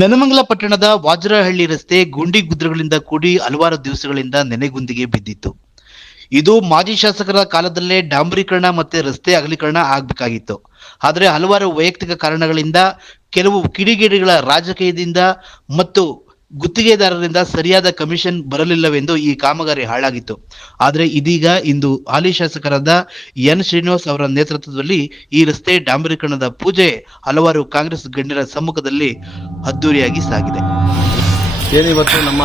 ನೆಲಮಂಗಲ ಪಟ್ಟಣದ ವಾಜ್ರಹಳ್ಳಿ ರಸ್ತೆ ಗುಂಡಿ ಗುದ್ರಗಳಿಂದ ಕೂಡಿ ಹಲವಾರು ದಿವಸಗಳಿಂದ ನೆನೆಗುಂದಿಗೆ ಬಿದ್ದಿತ್ತು. ಇದು ಮಾಜಿ ಶಾಸಕರ ಕಾಲದಲ್ಲೇ ಡಾಂಬರೀಕರಣ ಮತ್ತೆ ರಸ್ತೆ ಅಗಲೀಕರಣ ಆಗಬೇಕಾಗಿತ್ತು. ಆದರೆ ಹಲವಾರು ವೈಯಕ್ತಿಕ ಕಾರಣಗಳಿಂದ ಕೆಲವು ಕಿಡಿಗೇಡಿಗಳ ರಾಜಕೀಯದಿಂದ ಮತ್ತು ಗುತ್ತಿಗೆದಾರರಿಂದ ಸರಿಯಾದ ಕಮಿಷನ್ ಬರಲಿಲ್ಲವೆಂದು ಈ ಕಾಮಗಾರಿ ಹಾಳಾಗಿತ್ತು. ಆದರೆ ಇದೀಗ ಇಂದು ಹಾಲಿ ಶಾಸಕರಾದ ಎನ್ ಶ್ರೀನಿವಾಸ್ ಅವರ ನೇತೃತ್ವದಲ್ಲಿ ಈ ರಸ್ತೆ ಡಾಂಬರೀಕರಣದ ಪೂಜೆ ಹಲವಾರು ಕಾಂಗ್ರೆಸ್ ಗಣ್ಯರ ಸಮ್ಮುಖದಲ್ಲಿ ಅದ್ದೂರಿಯಾಗಿ ಸಾಗಿದೆ. ಏನಿವತ್ತು ನಮ್ಮ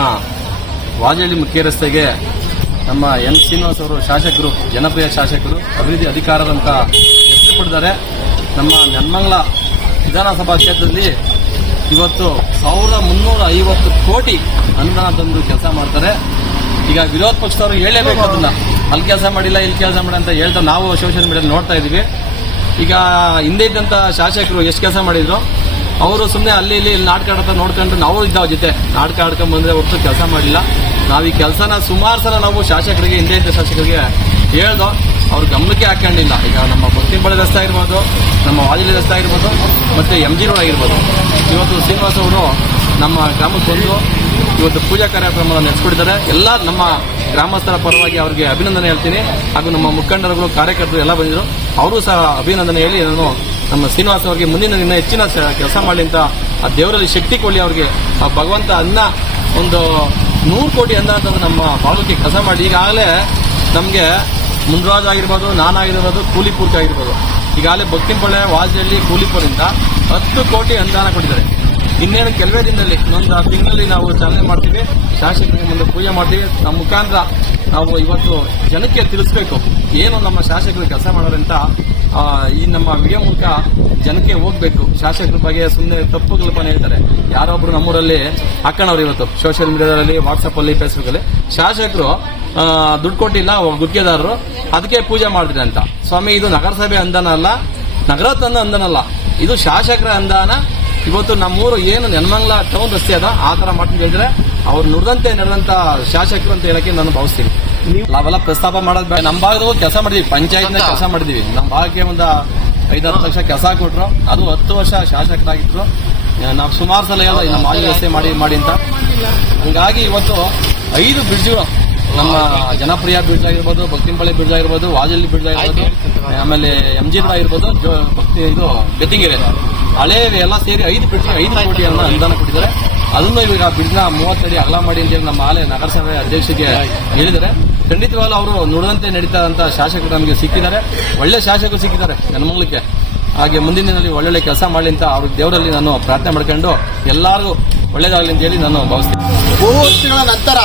ವಾಜಹಳ್ಳಿ ಮುಖ್ಯ ರಸ್ತೆಗೆ ನಮ್ಮ ಎನ್ ಶ್ರೀನಿವಾಸ್ ಅವರು ಶಾಸಕರು, ಜನಪ್ರಿಯ ಶಾಸಕರು, ಅಭಿವೃದ್ಧಿ ಅಧಿಕಾರದಂತ ಹೆಸರು ಪಡೆದರೆ ನಮ್ಮ ನನ್ಮಂಗ್ಲ ವಿಧಾನಸಭಾ ಕ್ಷೇತ್ರದಲ್ಲಿ ಇವತ್ತು ಸಾವಿರದ ಮುನ್ನೂರ ಐವತ್ತು ಕೋಟಿ ಅನುದಾನ ತಂದು ಕೆಲಸ ಮಾಡ್ತಾರೆ. ಈಗ ವಿರೋಧ ಪಕ್ಷದವರು ಹೇಳಲೇಬೇಕು ಅದನ್ನ. ಅಲ್ಲಿ ಕೆಲಸ ಮಾಡಿಲ್ಲ, ಇಲ್ಲಿ ಕೆಲಸ ಮಾಡಿ ಅಂತ ಹೇಳ್ತಾ ನಾವು ಸೋಷಿಯಲ್ ಮೀಡಿಯಾದಲ್ಲಿ ನೋಡ್ತಾ ಇದೀವಿ. ಈಗ ಹಿಂದೆ ಇದ್ದಂತ ಶಾಸಕರು ಎಷ್ಟು ಕೆಲಸ ಮಾಡಿದ್ರು? ಅವರು ಸುಮ್ಮನೆ ಅಲ್ಲಿ ಇಲ್ಲಿ ಇಲ್ಲಿ ನಾಟಕ ಆಡ್ತಾ ನೋಡ್ಕೊಂಡ್ರೆ ನಾವು ಇದ್ದಾವ ಜೊತೆ. ನಾಟಕ ಆಡ್ಕೊಂಡ್ ಬಂದ್ರೆ ಹೊರತು ಕೆಲಸ ಮಾಡಿಲ್ಲ. ನಾವು ಈ ಕೆಲಸನ ಸುಮಾರು ಸಲ ನಾವು ಶಾಸಕರಿಗೆ, ಹಿಂದೆ ಇದ್ದ ಶಾಸಕರಿಗೆ ಹೇಳ್ದೋ, ಅವ್ರ ಗಮನಕ್ಕೆ ಹಾಕೊಂಡಿಲ್ಲ. ಈಗ ನಮ್ಮ ಬಸ್ತಿಂಬಳೆ ರಸ್ತೆ ಆಗಿರ್ಬೋದು, ನಮ್ಮ ವಾಲಿಲಿ ರಸ್ತೆ ಆಗಿರ್ಬೋದು, ಮತ್ತು ಎಂ ಜಿ ರೋಡ್ ಆಗಿರ್ಬೋದು. ಇವತ್ತು ಶ್ರೀನಿವಾಸ ಅವರು ನಮ್ಮ ಗ್ರಾಮಕ್ಕೆ ಬಂದು ಇವತ್ತು ಪೂಜಾ ಕಾರ್ಯಕ್ರಮವನ್ನು ನಡೆಸ್ಕೊಟ್ಟಿದ್ದಾರೆ. ಎಲ್ಲ ನಮ್ಮ ಗ್ರಾಮಸ್ಥರ ಪರವಾಗಿ ಅವರಿಗೆ ಅಭಿನಂದನೆ ಹೇಳ್ತೀನಿ. ಹಾಗೂ ನಮ್ಮ ಮುಖಂಡರುಗಳು, ಕಾರ್ಯಕರ್ತರು ಎಲ್ಲ ಬಂದಿದ್ರು. ಅವರು ಸಹ ಅಭಿನಂದನೆ ಹೇಳಿ ನಾನು ನಮ್ಮ ಶ್ರೀನಿವಾಸ ಅವರಿಗೆ ಮುಂದಿನ ದಿನ ಹೆಚ್ಚಿನ ಕೆಲಸ ಮಾಡಲಿ ಅಂತ ಆ ದೇವರಲ್ಲಿ ಶಕ್ತಿ ಕೊಡಲಿ ಅವರಿಗೆ. ಆ ಭಗವಂತ ಅನ್ನ ಒಂದು ನೂರು ಕೋಟಿ ಅನ್ನ ಅಂತಂದ್ರೆ ನಮ್ಮ ಭಾಗಕ್ಕೆ ಕೆಲಸ ಮಾಡಿ. ಈಗಾಗಲೇ ನಮಗೆ ಮುಂದ್ರಾಜ್ ಆಗಿರ್ಬೋದು ನಾನಾಗಿರ್ಬೋದು ಕೂಲಿಪೂರ್ತಿ ಆಗಿರ್ಬೋದು. ಈಗಾಗಲೇ ಭಕ್ತಿಂಪಳೆ ವಾಜಹಳ್ಳಿ ಕೂಲಿಪುರಿಂದ ಹತ್ತು ಕೋಟಿ ಅನುದಾನ ಕೊಟ್ಟಿದ್ದಾರೆ. ಇನ್ನೇನು ಕೆಲವೇ ದಿನದಲ್ಲಿ, ಇನ್ನೊಂದು ತಿಂಗಳಲ್ಲಿ ನಾವು ಚಾಲನೆ ಮಾಡ್ತೀವಿ, ಶಾಸಕರಿಗೆ ಮುಂದೆ ಪೂಜೆ ಮಾಡ್ತೀವಿ. ನಮ್ಮ ಮುಖಾಂತರ ನಾವು ಇವತ್ತು ಜನಕ್ಕೆ ತಿಳಿಸ್ಬೇಕು, ಏನು ನಮ್ಮ ಶಾಸಕರು ಕೆಲಸ ಮಾಡೋರಂತ ಈ ನಮ್ಮ ವಿಡಿಯೋ ಜನಕ್ಕೆ ಹೋಗ್ಬೇಕು. ಶಾಸಕರ ಬಗ್ಗೆ ಸುಮ್ಮನೆ ತಪ್ಪು ಕಲ್ಪನೆ ಹೇಳ್ತಾರೆ. ಯಾರೊಬ್ರು ನಮ್ಮೂರಲ್ಲಿ ಹಾಕೋಣವ್ರು ಇವತ್ತು ಸೋಷಿಯಲ್ ಮೀಡಿಯಾದಲ್ಲಿ ವಾಟ್ಸಪ್ ಅಲ್ಲಿ ಫೇಸ್ಬುಕ್ ಅಲ್ಲಿ. ಶಾಸಕರು ದುಡ್ಡು ಕೊಟ್ಟಿಲ್ಲ ಗುತ್ತಿಗೆದಾರರು, ಅದಕ್ಕೆ ಪೂಜೆ ಮಾಡಿದ್ರಿ ಅಂತ. ಸ್ವಾಮಿ, ಇದು ನಗರಸಭೆ ಅಂದಾನ ಅಲ್ಲ ನಗರ ತಂದ ಅಂದನಲ್ಲ. ಇದು ಶಾಸಕರ ಅಂದಾನ. ಇವತ್ತು ನಮ್ಮೂರು ಏನು ನೆನ್ಮಂಗ್ಲ ಟೌನ್ ರಸ್ತೆ ಅದ, ಆ ಥರ ಮಾಡ್ತೀನಿ ಹೇಳಿದ್ರೆ, ಅವ್ರು ನುಡಿದಂತೆ ನಡೆದಂತ ಶಾಸಕರು ಅಂತ ಹೇಳಕ್ಕೆ ನಾನು ಭಾವಿಸ್ತೀನಿ. ನಾವೆಲ್ಲ ಪ್ರಸ್ತಾಪ ಮಾಡೋದ್ ಬೇಡ. ನಮ್ಮ ಭಾಗದವ್ರು ಕೆಲಸ ಮಾಡಿದ್ವಿ. ಪಂಚಾಯತ್ ಕೆಲಸ ಮಾಡಿದ್ವಿ. ನಮ್ಮ ಭಾಗಕ್ಕೆ ಒಂದು ಐದಾರು ಲಕ್ಷ ಕೆಲಸ ಕೊಟ್ರು. ಅದು ಹತ್ತು ವರ್ಷ ಶಾಸಕರಾಗಿದ್ರು. ನಾವು ಸುಮಾರು ಸಲ ಹೇಳ್ದ ನಮ್ಮ ಮಾಜಿ ವ್ಯವಸ್ಥೆ ಮಾಡಿ ಮಾಡಿ ಅಂತ. ಹಂಗಾಗಿ ಇವತ್ತು ಐದು ಬ್ರಿಡ್ಜ್ಗಳು ನಮ್ಮ ಜನಪ್ರಿಯ ಬ್ರಿಡ್ಜ್ ಆಗಿರ್ಬೋದು ಭಕ್ತಿಂಬಳೆ ಬ್ರಿಡ್ಜ್ ಆಗಿರ್ಬೋದು ವಾಜಲ್ಲಿ ಬ್ರಿಡ್ಜ್ ಆಗಿರ್ಬೋದು ಆಮೇಲೆ ಎಂ ಜಿ ಆಗಿರ್ಬೋದು ಭಕ್ತಿ ಇದು ಬೆತ್ತಿಂಗೆರೆ ಹಳೇ ಎಲ್ಲ ಸೇರಿ ಐದು ಬ್ರಿಡ್ಜ್ ಐದು ಕೋಟಿಯನ್ನು ಅನುದಾನ ಕೊಟ್ಟಿದ್ದಾರೆ. ಅದನ್ನು ಇವಾಗ ಬಿಡ್ನ ಮೂವತ್ತಡಿ ಅಗಲ ಮಾಡಿ ಅಂತೇಳಿ ನಮ್ಮ ಆಲೆ ನಗರಸಭೆ ಅಧ್ಯಕ್ಷರಿಗೆ ಹೇಳಿದರೆ ಖಂಡಿತವಾಗ್ಲೂ ಅವರು ನುಡಿದಂತೆ ನಡೀತಾ ಶಾಸಕರು ನಮಗೆ ಸಿಕ್ಕಿದ್ದಾರೆ. ಒಳ್ಳೆ ಶಾಸಕರು ಸಿಕ್ಕಿದ್ದಾರೆ ಜನಮಂಗಲಕ್ಕೆ ಹಾಗೆ ಮುಂದಿನ ದಿನದಲ್ಲಿ ಒಳ್ಳೊಳ್ಳೆ ಕೆಲಸ ಮಾಡಲಿ ಅಂತ ಅವ್ರ ದೇವರಲ್ಲಿ ನಾನು ಪ್ರಾರ್ಥನೆ ಮಾಡ್ಕೊಂಡು ಎಲ್ಲರಿಗೂ ಒಳ್ಳೇದಾಗಲಿ ಅಂತ ಹೇಳಿ ನಾನು ಭಾವಿಸ್ತೀನಿ. ಬಹು ವರ್ಷಗಳ ನಂತರ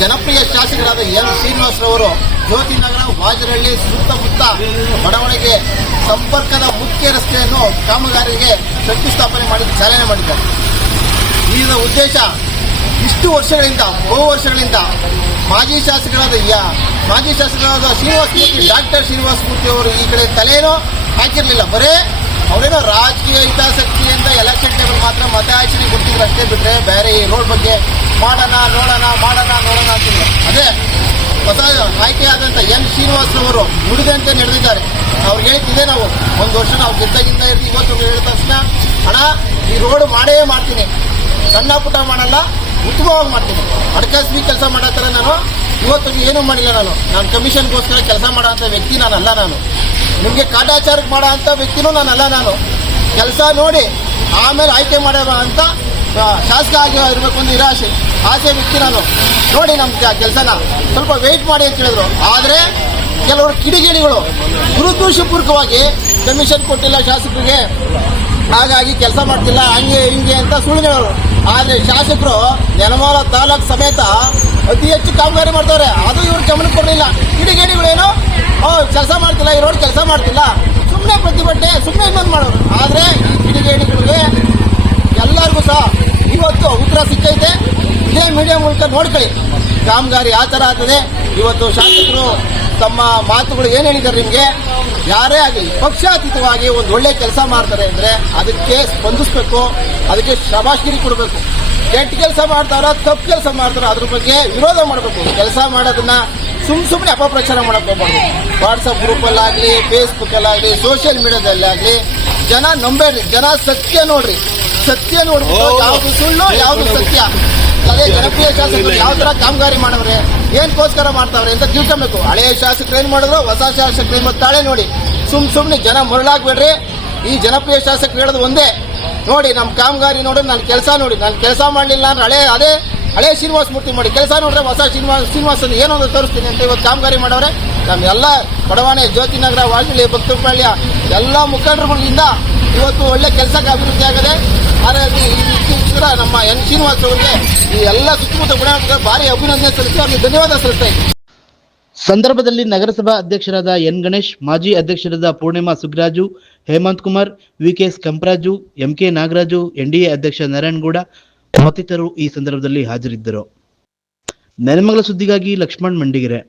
ಜನಪ್ರಿಯ ಶಾಸಕರಾದ ಎಂ ಶ್ರೀನಿವಾಸರವರು ಜ್ಯೋತಿನಗರ ವಾಜರಹಳ್ಳಿ, ಸುತ್ತಮುತ್ತ ಬಡವಣಿಗೆ ಸಂಪರ್ಕದ ಮುಖ್ಯ ರಸ್ತೆಯನ್ನು ಕಾಮಗಾರಿಗೆ ಶಂಕುಸ್ಥಾಪನೆ ಮಾಡಿ ಚಾಲನೆ ಮಾಡಿದ್ದಾರೆ. ಇದರ ಉದ್ದೇಶ ಇಷ್ಟು ವರ್ಷಗಳಿಂದ, ಬಹು ವರ್ಷಗಳಿಂದ ಮಾಜಿ ಶಾಸಕರಾದ ಮಾಜಿ ಶಾಸಕರಾದ ಶ್ರೀನಿವಾಸ ಮೂರ್ತಿ, ಡಾಕ್ಟರ್ ಶ್ರೀನಿವಾಸ ಮೂರ್ತಿ ಅವರು ಈ ಕಡೆ ತಲೆಯೇನೋ ಹಾಕಿರಲಿಲ್ಲ. ಬರೇ ಅವರೇನೋ ರಾಜಕೀಯ ಹಿತಾಸಕ್ತಿಯಿಂದ ಎಲೆಕ್ಷನ್ ಟೈಮಲ್ಲಿ ಮಾತ್ರ ಮತ ಆಚರಣೆ ಕೊಡ್ತಿದ್ರು ಅಷ್ಟೇ ಬಿಟ್ಟರೆ ಬೇರೆ ಈ ರೋಡ್ ಬಗ್ಗೆ ಮಾಡೋಣ, ನೋಡೋಣ ಮಾಡೋಣ, ನೋಡೋಣ ಅಂತಿಲ್ಲ ಅದೇ ಹೊಸ ಆಯ್ಕೆಯಾದಂಥ ಎನ್ ಶ್ರೀನಿವಾಸರವರು ನುಡಿದಂತೆ ನಡೆದಿದ್ದಾರೆ. ಅವ್ರಿಗೆ ಹೇಳ್ತಿದ್ದೆ ನಾವು, ಒಂದು ವರ್ಷ ನಾವು ಗೆದ್ದಾಗಿಂದ ಇರ್ತೀವಿ ಇವತ್ತು ಹೇಳಿದ ತಕ್ಷಣ ಹಣ ಈ ರೋಡ್ ಮಾಡೇ ಮಾಡ್ತೀನಿ. ಸಣ್ಣ ಪುಟ ಮಾಡಲ್ಲ, ಉತ್ತಮವಾಗಿ ಮಾಡ್ತೀನಿ. ಹಣಕಾಸು ಕೆಲಸ ಮಾಡತ್ತರ ನಾನು ಇವತ್ತು ಏನೂ ಮಾಡಿಲ್ಲ ನಾನು. ನಾನು ಕಮಿಷನ್ಗೋಸ್ಕರ ಕೆಲಸ ಮಾಡೋ ಅಂಥ ವ್ಯಕ್ತಿ ನಾನಲ್ಲ ನಾನು. ನಿಮಗೆ ಕಾಟಾಚಾರಕ್ಕೆ ಮಾಡೋ ಅಂಥ ವ್ಯಕ್ತಿನೂ ನಾನಲ್ಲ ನಾನು. ಕೆಲಸ ನೋಡಿ, ಆಮೇಲೆ ಆಯ್ಕೆ ಮಾಡ್ಯಾರ ಅಂತ ಶಾಸಕ ಆಗಿ ಇರಬೇಕು ಅಂತ ನಿರಾಶೆ. ಆಸೆ ವ್ಯಕ್ತಿ ನಾನು. ನೋಡಿ ನಮ್ಮ ಕೆಲಸನ. ಸ್ವಲ್ಪ ವೆಯ್ಟ್ ಮಾಡಿ ಅಂತ ಹೇಳಿದ್ರು. ಆದರೆ ಕೆಲವರು ಕಿಡಿಗೇಡಿಗಳು, ದುರುದ್ದೇಶಪೂರ್ವಕವಾಗಿ ಕಮಿಷನ್ ಕೊಟ್ಟಿಲ್ಲ ಶಾಸಕರಿಗೆ. ಹಾಗಾಗಿ ಕೆಲಸ ಮಾಡ್ತಿಲ್ಲ, ಹಂಗೆ ಹಿಂಗೆ ಅಂತ ಸುಳ್ಳು ಹೇಳೋರು. ಆದರೆ ಶಾಸಕರು ನೆಲಮಾಲ ತಾಲೂಕು ಸಮೇತ ಅತಿ ಹೆಚ್ಚು ಕಾಮಗಾರಿ ಮಾಡ್ತಾರೆ ಅದು ಇವ್ರು ಗಮನಕ್ಕೆ ಕೊಡಲಿಲ್ಲ. ಕಿಡಿಗೇಡಿಗಳೇನು ಕೆಲಸ ಮಾಡ್ತಿಲ್ಲ, ಈ ಕೆಲಸ ಮಾಡ್ತಿಲ್ಲ. ಸುಮ್ಮನೆ ಪ್ರತಿಭಟನೆ ಸುಮ್ಮನೆ ಇನ್ನೊಂದು ಮಾಡೋರು. ಆದರೆ ಕಿಡಿಗೇಡಿಗಳಿಗೆ ಎಲ್ಲರಿಗೂ ಸಹ ಇವತ್ತು ಉತ್ತರ ಸಿಕ್ಕೈತೆ. ಇದೇ ಮೀಡಿಯಾ ಮೂಲಕ ನೋಡ್ಕೊಳ್ಳಿ. ಕಾಮಗಾರಿ ಆ ಥರ ಆಗ್ತದೆ. ಇವತ್ತು ಶಾಸಕರು ತಮ್ಮ ಮಾತುಗಳು ಏನು ಹೇಳಿದ್ದಾರೆ ನಿಮಗೆ? ಯಾರೇ ಆಗಲಿ ಪಕ್ಷಾತೀತವಾಗಿ ಒಂದು ಒಳ್ಳೆ ಕೆಲಸ ಮಾಡ್ತಾರೆ ಅಂದರೆ ಅದಕ್ಕೆ ಸ್ಪಂದಿಸ್ಬೇಕು ಅದಕ್ಕೆ ಶಬಾಷ್ಗಿರಿ ಕೊಡಬೇಕು. ಕೆಟ್ಟ ಕೆಲಸ ಮಾಡ್ತಾರ ತಪ್ಪು ಕೆಲಸ ಮಾಡ್ತಾರ ಅದ್ರ ಬಗ್ಗೆ ವಿರೋಧ ಮಾಡಬೇಕು. ಕೆಲಸ ಮಾಡೋದನ್ನ ಸುಮ್ ಸುಮ್ಮನೆ ಅಪಪ್ರಚಾರ ಮಾಡಕ್ ಹೋಗ್ಬಾರ್ದು. ವಾಟ್ಸಪ್ ಗ್ರೂಪಲ್ಲಾಗಲಿ ಫೇಸ್ಬುಕ್ಕಲ್ಲಾಗಲಿ ಸೋಷಿಯಲ್ ಮೀಡಿಯಾದಲ್ಲಾಗಲಿ ಜನ ನಂಬೇಡ್ರಿ ಜನ ಸತ್ಯ ನೋಡ್ರಿ. ಸತ್ಯ ನೋಡ್ಬೋದು ಯಾವ್ದು ಸುಳ್ಳು ಯಾವ್ದು ಸತ್ಯ. ಅದೇ ಜನಪ್ರಿಯ ಶಾಸಕರು ಯಾವ ತರ ಕಾಮಗಾರಿ ಮಾಡವ್ರೆ ಏನ್ಕೋಸ್ಕರ ಮಾಡ್ತಾವ್ರೆ ಅಂತ ತಿಳ್ಕೊಬೇಕು. ಹಳೆಯ ಶಾಸಕರು ಏನ್ ಮಾಡಿದ್ರು ಹೊಸ ಶಾಸಕರು ಏನ್ ತಾಳೆ ನೋಡಿ. ಸುಮ್ ಸುಮ್ನೆ ಜನ ಮರಳಾಗ್ಬೇಡ್ರಿ. ಈ ಜನಪ್ರಿಯ ಶಾಸಕರು ಹೇಳೋದು ಒಂದೇ. ನೋಡಿ ನಮ್ಮ ಕಾಮಗಾರಿ ನೋಡಿ ನನ್ನ ಕೆಲಸ ನೋಡಿ. ನಾನು ಕೆಲಸ ಮಾಡಲಿಲ್ಲ ಅಂದ್ರೆ ಹಳೆ ಅದೇ ಹಳೆ ಶ್ರೀನಿವಾಸ ಮೂರ್ತಿ ಮಾಡಿ. ಕೆಲಸ ನೋಡಿದ್ರೆ ಹೊಸ ಶ್ರೀನಿವಾಸ ಶ್ರೀನಿವಾಸ ಏನೊಂದು ತೋರಿಸ್ತೀನಿ ಅಂತ ಇವತ್ತು ಕಾಮಗಾರಿ ಮಾಡವ್ರೆ. ನಮ್ಮೆಲ್ಲ ಬಡವಾಣೆ ಜ್ಯೋತಿನಗರ ವಾಲ್ಮೀಲಿ ಭಕ್ತಪಾಳ್ಯ ಎಲ್ಲ ಮುಖಂಡರುಗಳಿಂದ ಇವತ್ತು ಒಳ್ಳೆ ಕೆಲಸಕ್ಕೆ ಅಭಿವೃದ್ಧಿ ಆಗದೆ ಹಾಗಾಗಿ ಕೂಡ ನಮ್ಮ ಎನ್ ಶ್ರೀನಿವಾಸ್ ಅವರಿಗೆ ಈ ಎಲ್ಲ ಸುತ್ತಮುತ್ತ ಗುಣಮಟ್ಟದ ಭಾರಿ ಅಭಿನಂದನೆ ಸಲ್ಲಿಸಿ ಅವರಿಗೆ ಧನ್ಯವಾದ ಸಲ್ಲಿಸ್ತಾ ಸಂದರ್ಭದಲ್ಲಿ ನಗರಸಭಾ ಅಧ್ಯಕ್ಷರಾದ ಎನ್ ಗಣೇಶ್, ಮಾಜಿ ಅಧ್ಯಕ್ಷರಾದ Poornima Sugraju, Hemanth Kumar VKS M MK Nagaraju NDA ಅಧ್ಯಕ್ಷ ನಾರಾಯಣಗೌಡ ಮತ್ತಿತರರು ಈ ಸಂದರ್ಭದಲ್ಲಿ ಹಾಜರಿದ್ದರು. ನೆಲಮಂಗಲ ಸುದ್ದಿಗಾಗಿ ಲಕ್ಷ್ಮಣ್ ಮಂಡಿಗೆರೆ.